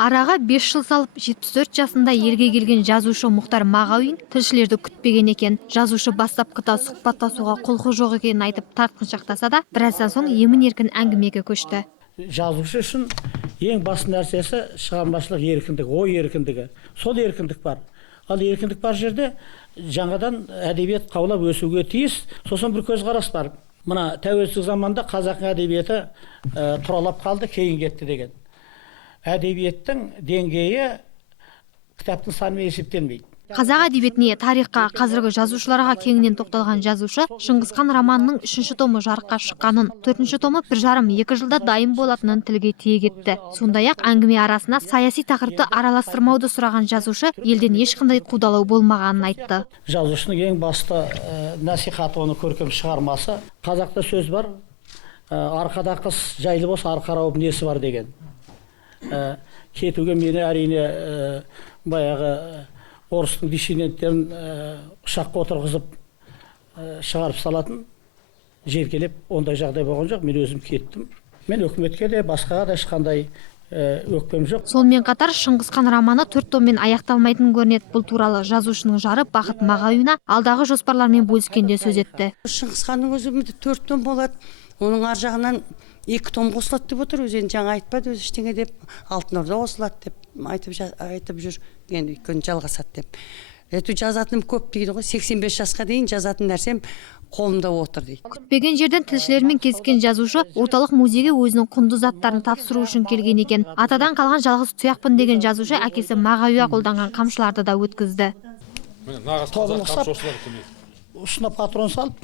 Араға 5 жыл салып 74 жасында елге келген жазушы Мұхтар Мағауин тілшілерді күтпеген екен. Жазушы бастапқыда сұхбаттасуға құлқы жоқ екенін айтып тартқыншақтаса да, біраздан соң емін-еркін әңгімеге көшті. Жазушы үшін ең басты нәрсесі шығармашылық еркіндік, ой еркіндігі. Сол еркіндік бар. Ал еркіндік бар жерде жаңадан әдебиет қаулап өсуге тиіс. Сосын бір көзқарас бар. Мына тәуелсіздік заманда қазақ әдебиеті тұралап қалды, кейін кетті деген. Әдебиеттің деңгейі кітаптың санымен есептелмейді. Қазақ әдебиетіне, тарихқа, қазіргі жазушыларға кеңінен тоқталған жазушы Шыңғысхан романының 3-ші томы жарыққа шыққанын, 4-ші томы 1,5-2 жылда дайын болатынын тілге тиек етті. Сондай-ақ әңгіме арасына саяси тақырыпты араластырмауды сұраған жазушы елден ешқандай қудалау болмағанын айтты. Жазушының ең басты насихаты, оны көркем шығармасы. Қазақта сөз бар, арқада қыз жайлы болса арқа рауып несі бар деген. Кетуге мені әрине баяғы орыстың диссиденттерін ұшаққа отырғызып шығарып салатын, жеркелеп ондай жағдай болған жоқ. Мен өзім кеттім. Мен өкіметке де басқаға да ешқандай өкпем жоқ. Сонымен қатар Шыңғысхан романы 4 томмен аяқталмайтын көрінеді. Бұл туралы жазушының жары Бақыт Мағауина алдағы жоспарлармен бөліскенде сөз етті. Шыңғысханның өзі 4 том болады. Оның ар жағынан 2 том қосылады деп отыр. Өзен жаңа айтпады, өзі ештеңе деп, Алтын Орда қосылады деп айтып жүр. Енді өйткені жалғасады деп. Жазатыным көп дейді ғой. 85 жасқа дейін жазатын нәрсем қолымда отыр дейді. Күтпеген жерден тілшілермен кездескен жазушы орталық музейге өзінің құнды заттарын тапсыру үшін келген екен. Атадан қалған жалғыз тұяқпын деген жазушы әкесі Мағауия қолданған қамшыларды да өткізді. Нағыз қазақ қамшы осылар екен. Ұшына патрон салып,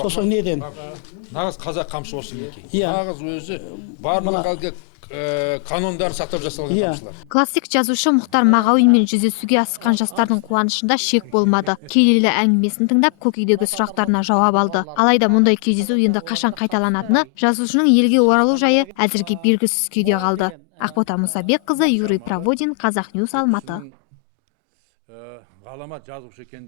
сосын неден? Нағыз қазақ қамшы осы екен. Нағыз өзі барлық әлгі канондар сақтап жасалған қамшылар. Классик жазушы Мұхтар Мағауинмен жүздесуге асыққан жастардың қуанышында шек болмады. Келелі әңгімесін тыңдап, көкейдегі сұрақтарына жауап алды. Алайда мұндай кездесу енді қашан қайталанатыны, жазушының елге оралу жайы әзірге белгісіз күйде қалды. Ақбота Мұсабекқызы, Юрий Проводин, Қазақ Ньюс, Алматы. Ғаламат жазушы екен.